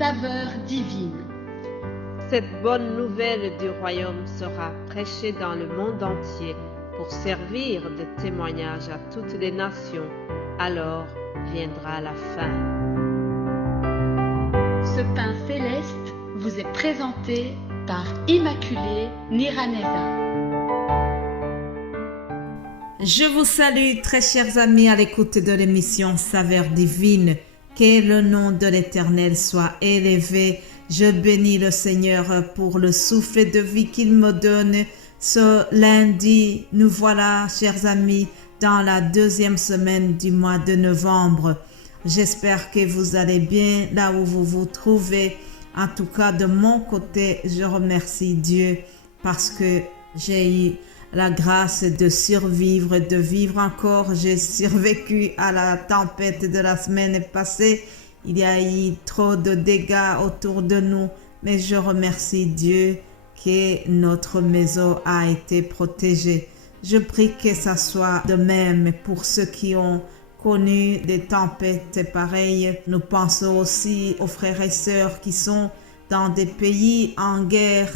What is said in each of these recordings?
saveur divine. Cette bonne nouvelle du royaume sera prêchée dans le monde entier pour servir de témoignage à toutes les nations. Alors viendra la fin. Ce pain céleste vous est présenté par Immaculée Niraneza. Je vous salue, très chers amis, à l'écoute de l'émission Saveur divine. Que le nom de l'Éternel soit élevé. Je bénis le Seigneur pour le souffle de vie qu'il me donne. Ce lundi, nous voilà, chers amis, dans la 2e semaine du mois de novembre. J'espère que vous allez bien là où vous vous trouvez. En tout cas, de mon côté, je remercie Dieu parce que j'ai eu la grâce de survivre, de vivre encore. J'ai survécu à la tempête de la semaine passée. Il y a eu trop de dégâts autour de nous, mais je remercie Dieu que notre maison a été protégée. Je prie que ça soit de même pour ceux qui ont connu des tempêtes pareilles. Nous pensons aussi aux frères et sœurs qui sont dans des pays en guerre.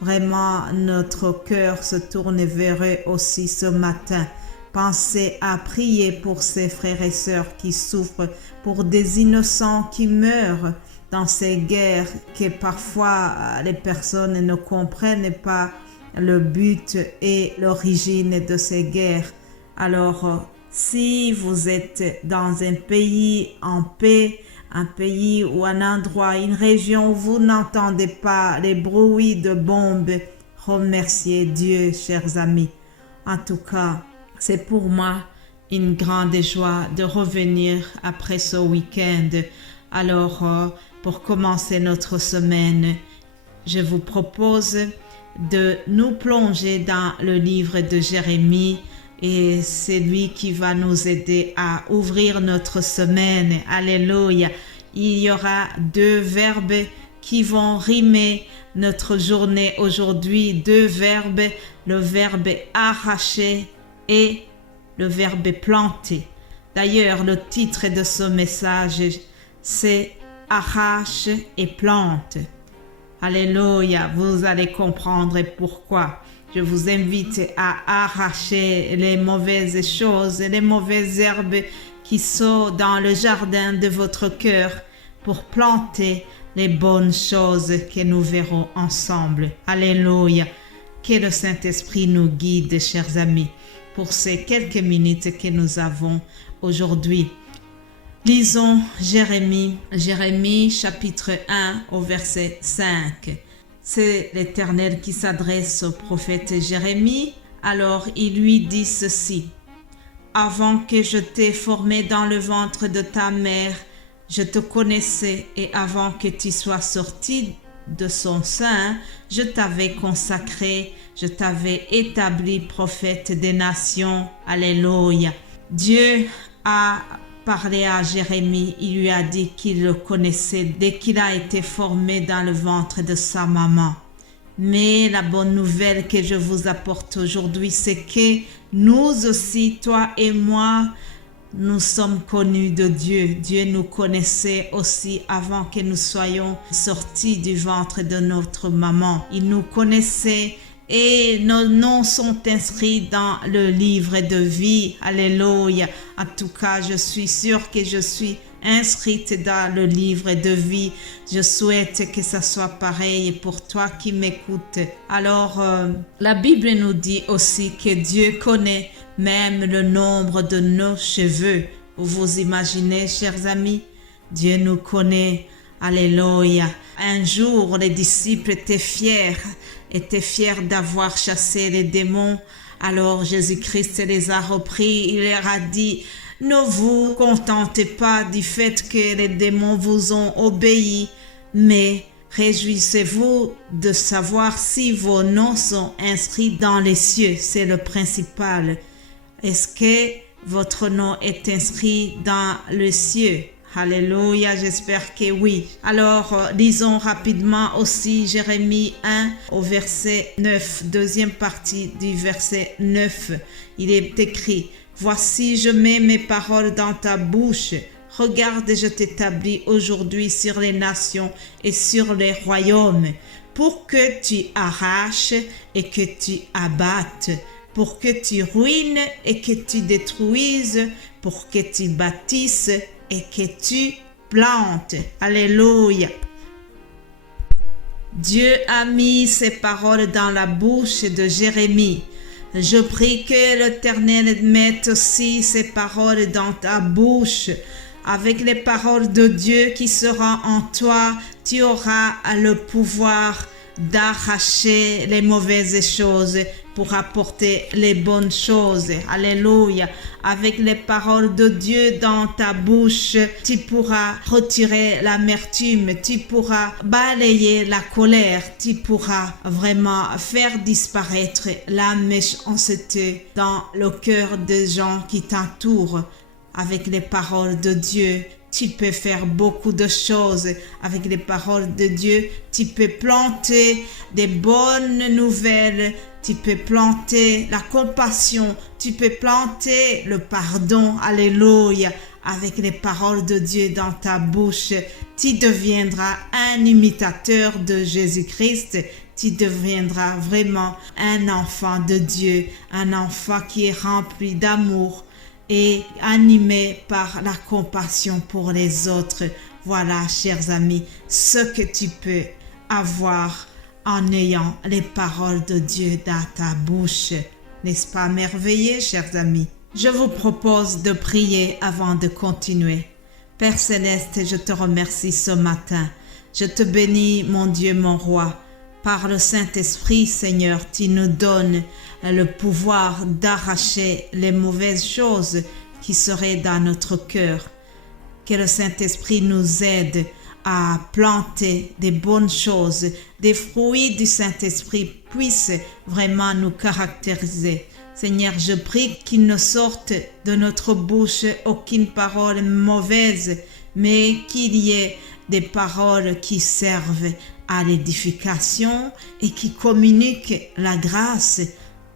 Vraiment, notre cœur se tourne vers eux aussi ce matin. Pensez à prier pour ces frères et sœurs qui souffrent, pour des innocents qui meurent dans ces guerres, que parfois les personnes ne comprennent pas le but et l'origine de ces guerres. Alors, si vous êtes dans un pays en paix, un pays ou un endroit, une région où vous n'entendez pas les bruits de bombes, remerciez Dieu, chers amis. En tout cas, c'est pour moi une grande joie de revenir après ce week-end. Alors, pour commencer notre semaine, je vous propose de nous plonger dans le livre de Jérémie. Et c'est lui qui va nous aider à ouvrir notre semaine. Alléluia. Il y aura 2 verbes qui vont rimer notre journée aujourd'hui. 2 verbes, le verbe arracher et le verbe planter. D'ailleurs, le titre de ce message, c'est arrache et plante. Alléluia. Vous allez comprendre pourquoi. Je vous invite à arracher les mauvaises choses, les mauvaises herbes qui sont dans le jardin de votre cœur pour planter les bonnes choses que nous verrons ensemble. Alléluia. Que le Saint-Esprit nous guide, chers amis, pour ces quelques minutes que nous avons aujourd'hui. Lisons Jérémie chapitre 1 au verset 5. C'est l'Éternel qui s'adresse au prophète Jérémie. Alors il lui dit ceci. Avant que je t'ai formé dans le ventre de ta mère, je te connaissais, et avant que tu sois sorti de son sein, je t'avais consacré, je t'avais établi prophète des nations. Alléluia. Dieu a parlé à Jérémie, il lui a dit qu'il le connaissait dès qu'il a été formé dans le ventre de sa maman. Mais la bonne nouvelle que je vous apporte aujourd'hui, c'est que nous aussi, toi et moi, nous sommes connus de Dieu. Dieu nous connaissait aussi avant que nous soyons sortis du ventre de notre maman. Il nous connaissait et nos noms sont inscrits dans le livre de vie. Alléluia. En tout cas, je suis sûre que je suis inscrite dans le livre de vie. Je souhaite que ça soit pareil pour toi qui m'écoutes. Alors, la Bible nous dit aussi que Dieu connaît même le nombre de nos cheveux. Vous imaginez, chers amis? Dieu nous connaît. Alléluia. Un jour, les disciples étaient fiers d'avoir chassé les démons. Alors Jésus-Christ les a repris. Il leur a dit, ne vous contentez pas du fait que les démons vous ont obéi, mais réjouissez-vous de savoir si vos noms sont inscrits dans les cieux. C'est le principal. Est-ce que votre nom est inscrit dans le cieux? Alléluia, j'espère que oui. Alors, lisons rapidement aussi Jérémie 1 au verset 9, deuxième partie du verset 9. Il est écrit, « Voici, je mets mes paroles dans ta bouche, Regarde, je t'établis aujourd'hui sur les nations et sur les royaumes, pour que tu arraches et que tu abattes, pour que tu ruines et que tu détruises, pour que tu bâtisses et que tu plantes. Alléluia. Dieu a mis ces paroles dans la bouche de Jérémie. Je prie que l'Éternel mette aussi ces paroles dans ta bouche. Avec les paroles de Dieu qui seront en toi, tu auras le pouvoir d'arracher les mauvaises choses pour apporter les bonnes choses. Alléluia. Avec les paroles de Dieu dans ta bouche, tu pourras retirer l'amertume, tu pourras balayer la colère, tu pourras vraiment faire disparaître la méchanceté dans le cœur des gens qui t'entourent. Avec les paroles de Dieu, tu peux faire beaucoup de choses. Avec les paroles de Dieu, tu peux planter des bonnes nouvelles. Tu peux planter la compassion. Tu peux planter le pardon. Alléluia. Avec les paroles de Dieu dans ta bouche, tu deviendras un imitateur de Jésus-Christ. Tu deviendras vraiment un enfant de Dieu. Un enfant qui est rempli d'amour et animé par la compassion pour les autres. Voilà, chers amis, ce que tu peux avoir en ayant les paroles de Dieu dans ta bouche. N'est-ce pas merveilleux, chers amis? Je vous propose de prier avant de continuer. Père Céleste, je te remercie ce matin. Je te bénis, mon Dieu, mon roi. Par le Saint-Esprit, Seigneur, tu nous donnes le pouvoir d'arracher les mauvaises choses qui seraient dans notre cœur. Que le Saint-Esprit nous aide à planter des bonnes choses. Des fruits du Saint-Esprit puissent vraiment nous caractériser. Seigneur, je prie qu'il ne sorte de notre bouche aucune parole mauvaise, mais qu'il y ait des paroles qui servent à l'édification et qui communiquent la grâce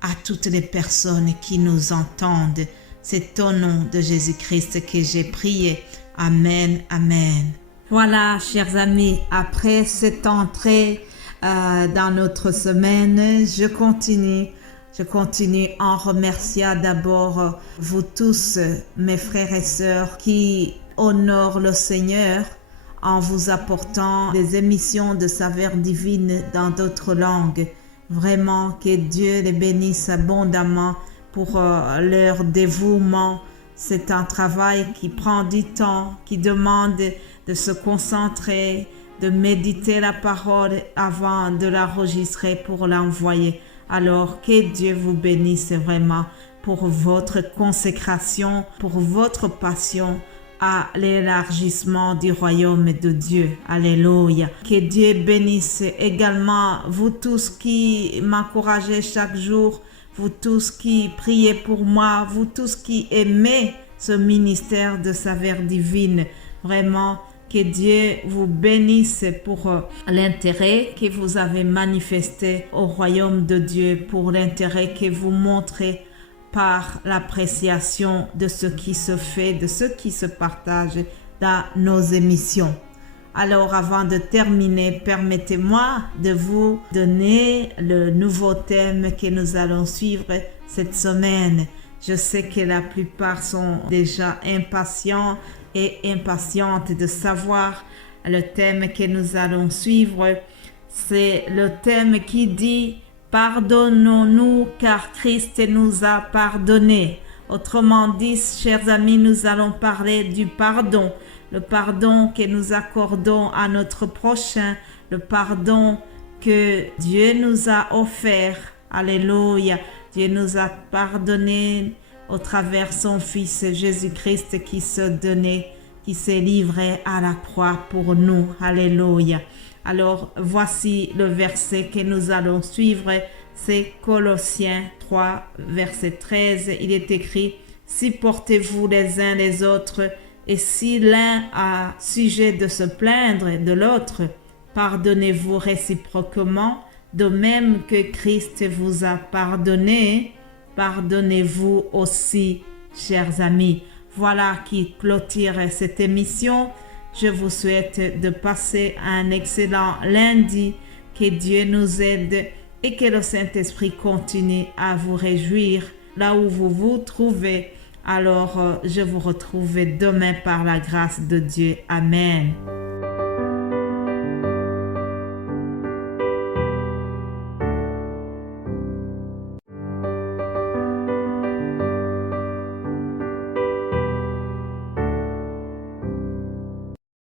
à toutes les personnes qui nous entendent. C'est au nom de Jésus-Christ que j'ai prié. Amen, amen. Voilà, chers amis, après cette entrée dans notre semaine, je continue en remerciant d'abord vous tous, mes frères et sœurs, qui honorent le Seigneur en vous apportant des émissions de saveur divine dans d'autres langues. Vraiment, que Dieu les bénisse abondamment pour leur dévouement. C'est un travail qui prend du temps, qui demande de se concentrer, de méditer la parole avant de l'enregistrer pour l'envoyer. Alors, que Dieu vous bénisse vraiment pour votre consécration, pour votre passion à l'élargissement du royaume de Dieu. Alléluia. Que Dieu bénisse également vous tous qui m'encouragez chaque jour, vous tous qui priez pour moi, vous tous qui aimez ce ministère de saveur divine. Vraiment, que Dieu vous bénisse pour l'intérêt que vous avez manifesté au royaume de Dieu, pour l'intérêt que vous montrez par l'appréciation de ce qui se fait, de ce qui se partage dans nos émissions. Alors, avant de terminer, permettez-moi de vous donner le nouveau thème que nous allons suivre cette semaine. Je sais que la plupart sont déjà impatients et impatientes de savoir le thème que nous allons suivre. C'est le thème qui dit « Pardonnons-nous car Christ nous a pardonné ». Autrement dit, chers amis, nous allons parler du pardon. Le pardon que nous accordons à notre prochain, le pardon que Dieu nous a offert. Alléluia. Dieu nous a pardonné au travers son Fils Jésus-Christ qui se donnait, qui s'est livré à la croix pour nous. Alléluia. Alors, voici le verset que nous allons suivre. C'est Colossiens 3, verset 13. Il est écrit « Supportez-vous les uns les autres, et si l'un a sujet de se plaindre de l'autre, pardonnez-vous réciproquement, de même que Christ vous a pardonné, pardonnez-vous aussi, chers amis. » Voilà qui clôture cette émission. Je vous souhaite de passer un excellent lundi. Que Dieu nous aide et que le Saint-Esprit continue à vous réjouir là où vous vous trouvez. Alors, je vous retrouve demain par la grâce de Dieu. Amen.